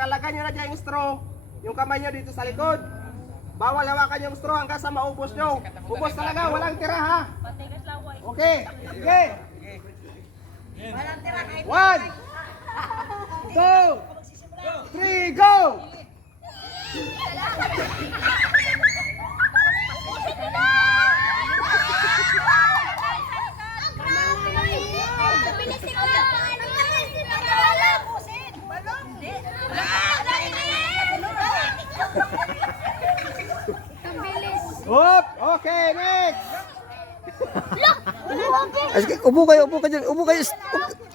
nalagay nyo na dyan yung straw, yung kamay nyo dito sa likod. Bawal hawakan yung straw hanggang sa maubos nyo. Ubos talaga, walang tira ha. Okay, sige. 1, 2, 3, go! Hop! Okay, next! Ay, sige, upo kayo dyan. Upo kayo.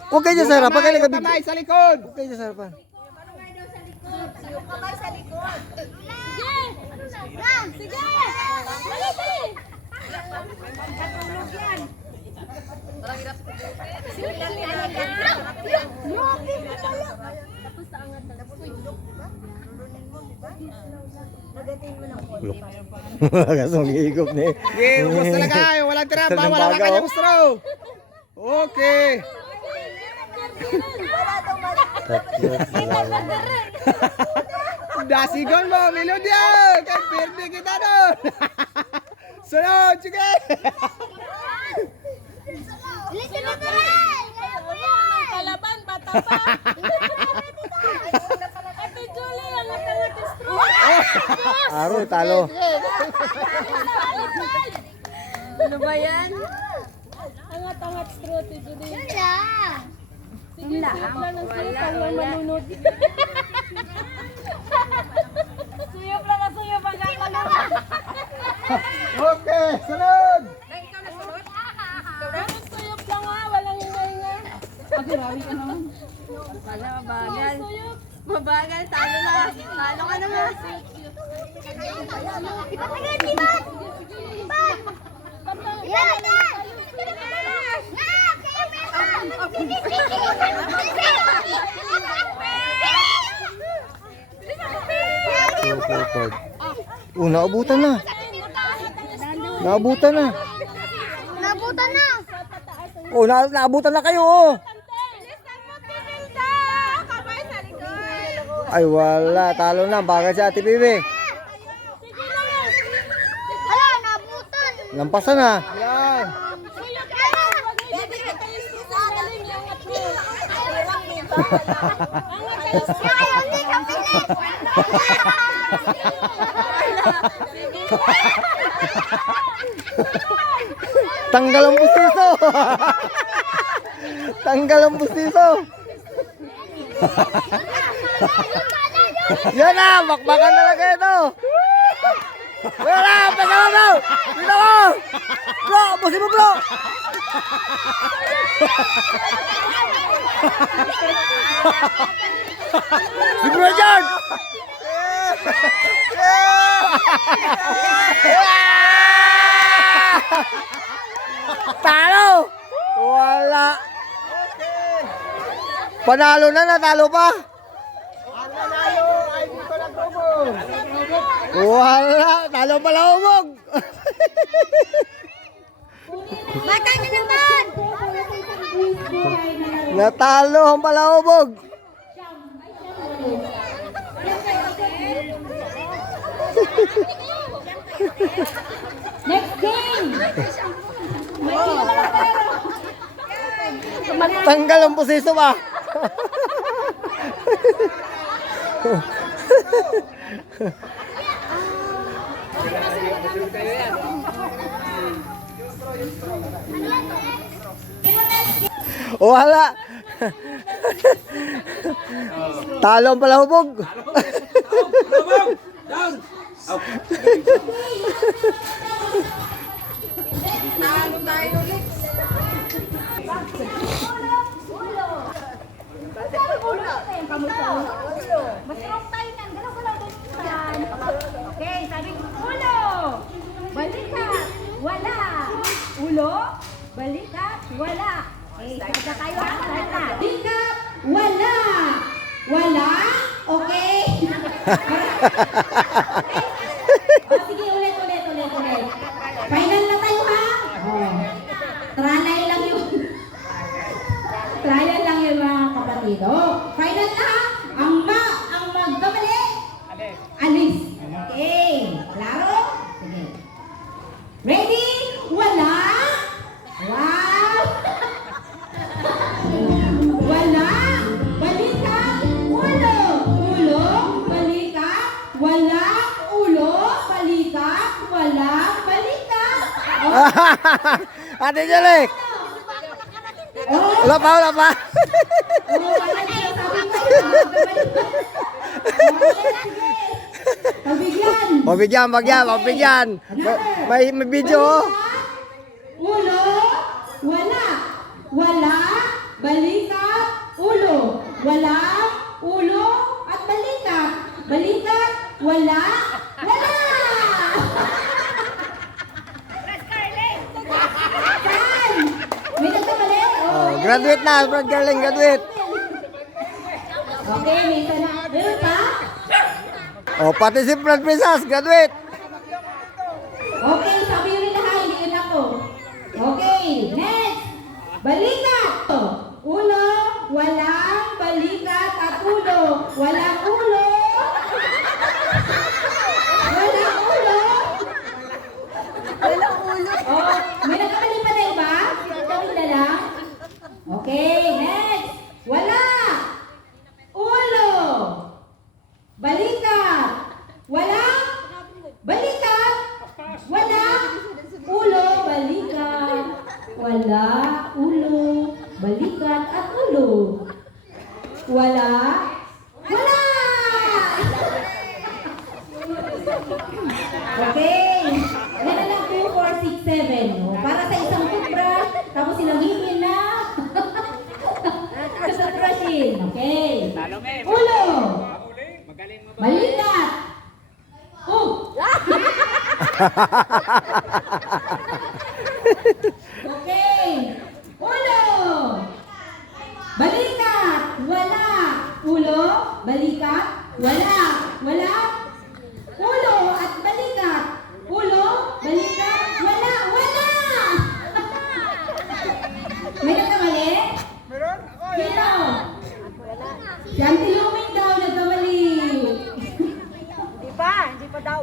Huwag kayo dyan sa harapan. Kayo Yung kamay sa likod! Huwag kayo dyan sa harapan. Yung kamay sa likod. Sige! Sige! Katulog yan. Parang hirap. Tapos sa angat. Tapos tulog, diba? Lulunin mo, diba? Nagatin mo ng polo. Kasong higop ni. Okay, ubos talaga. Yung walang tira, bawal hawakan yung straw. Okay. Wala daw Dasigon mo, Melodia! Kaya pirdi kita doon! Sunod, sige! Listen mo ba rin? Kalaban, bata pa. Ate Julie, ang natangat straw. Aro, talo. Ano ba yan? Angat-angat straw, Ate Julie. Wala. Sige, suyop lang ng suyop. Hanggang malunod. Suyop lang ang suyop hanggang malunod. Okay, sunod! Dapat suyop lang ha, walang ingay-ingay. Pagirawi ka naman. Wala, mabagal. Mabagal, talo na. Talo ka naman. Ipatagal, Timan! Timan! Yan! Naabutan na. Naabutan na. Nabutan na! Naabutan na kayo. Oh. Kamay sa likod! Ay, wala. Talo na. Bagal si Ate Pibe. Hala, nabutan! Lampasan na. Yan! Ayaw, hindi ka pilit! Tanggal ang bustiso. Tanggal ang bustiso. Yan na. Bakbakan talaga ito. Wala. Pasa mo bro. Dito mo. Bro, busin mo bro. Si Bro John! Talo! Wala! Panalo na, natalo pa! Ang nanalo ay dito na tubog! Wala! Talo pala umog! Bata na naman! Natalo ang palaubog! Next game! Tanggal ang pusiso ba? Wala. Talo ang palahubog. Talo tayo ulit! Masarap tayo yan. Galaw-galaw doon saan. Okay, sabi ko, ulo, balikat, wala. Ulo, balikat, wala. Okay, sabi tayo ha. Balikat, wala. Wala, okay. O, sige, ulit. Final na tayo ha. Trial lang yun. Trial lang yun mga kapatid. Oh, final na ha. Ang Ate Julik. Wala pa, wala pa. Pabigyan. Pabigyan, pabigyan. May video, oh. Ulo, wala. Wala, balikat, ulo. Wala, ulo, at balikat. Balikat, wala, wala. Saan? May nagkamali? Oh, graduate na, Brad Garling, graduate. Okay, may isa na. Meron pa? Oh, pati si Brad Prisas, graduate. Okay, sabi yun nila ha, hindi yun ako. Okay, next. Balikat. Ulo, walang balikat at ulo. Walang ulo. Walang ulo. Walang ulo. Oh, may nagkamali pa na iba? Kami na lang. Okay, next. Wala. Ulo. Balikat. Wala. Balikat. Wala. Ulo. Balikat. Wala. Ulo. Balikat at ulo. Wala. Wala. Okay. Yan na lang 2, 4, 6, 7. O, para sa isang toothbrush, tapos ilagay na. Sa brushin. Okay. Ulo. Balikat. Okay. Ulo. Balikat. Wala. Ulo. Balikat. Wala. Wala. Ulo at balikat. Ulo. Balikat. Wala. Wala. May nagkamali? Meron? Sino? Si Auntie Luming daw nagkamali. Hindi pa daw.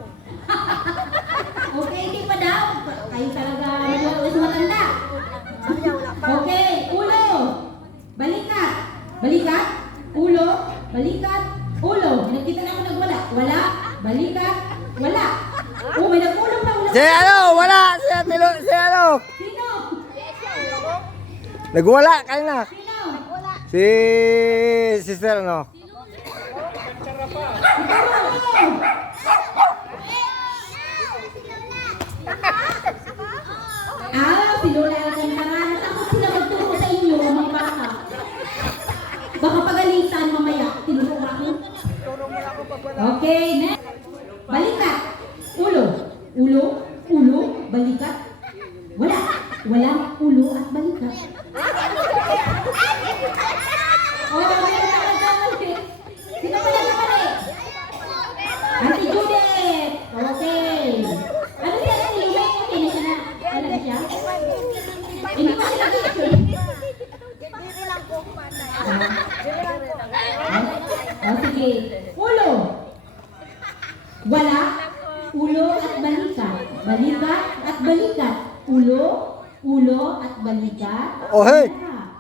Okay, hindi pa daw. Kayo talaga mas matanda. Okay, ulo. Balikat. Balikat. Ulo. Balikat. Ulo. May nakita na ako nagwala. Wala. Balikat. Wala. Oh, may nagulong na. Si ano, wala. Si Ate Lu, si ano. Sino? Nagwala, kanina. Sino? Si sister, ano. Si Lola Alcantara. Takot sila magturo sa inyo, mga bata. Baka pagalitan mamaya. Tinuro ako. Okay, next. Balikat. Ulo. Ulo. Ulo. Balikat. Wala. Walang ulo at balikat. Oh, meron na nagkamali. Sino ba nagkamali? Ate Judith. Okay. Ano siya na nilumay? Okay na siya na. Ano na siya? Hindi pa siya nag-issue. Oh, sige. Ulo. Wala. Ulo at balikat. Balikat at balikat. Ulo. Ulo at balikat. Oh, hey. Wala.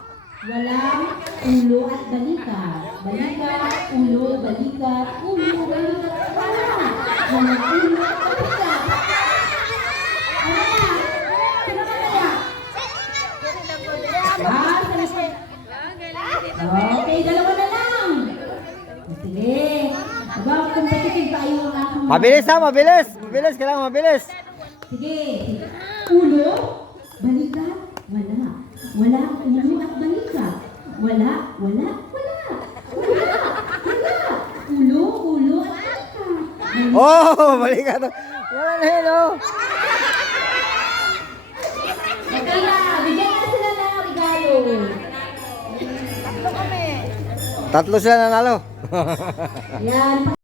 Walang ulo at balikat. Balikat, ulo, balikat, ulo, balikat. Wala. Walang ulo at balikat. Ano na? Sino na kaya? Okay, dalawa na lang. Sige. Aba, competitive tayo ang aking... Mabilis ha, mabilis. Mabilis, kailangan mabilis. Sige. Ulo, balikat, wala. Wala, ulo at balikat. Wala, wala, wala. Wala, wala. Ulo, ulo at balikat. Oh, balikan. Wala na yun, oh. Okay na, bigyan na sila ng regalo. Tatlo sila nanalo. Yan.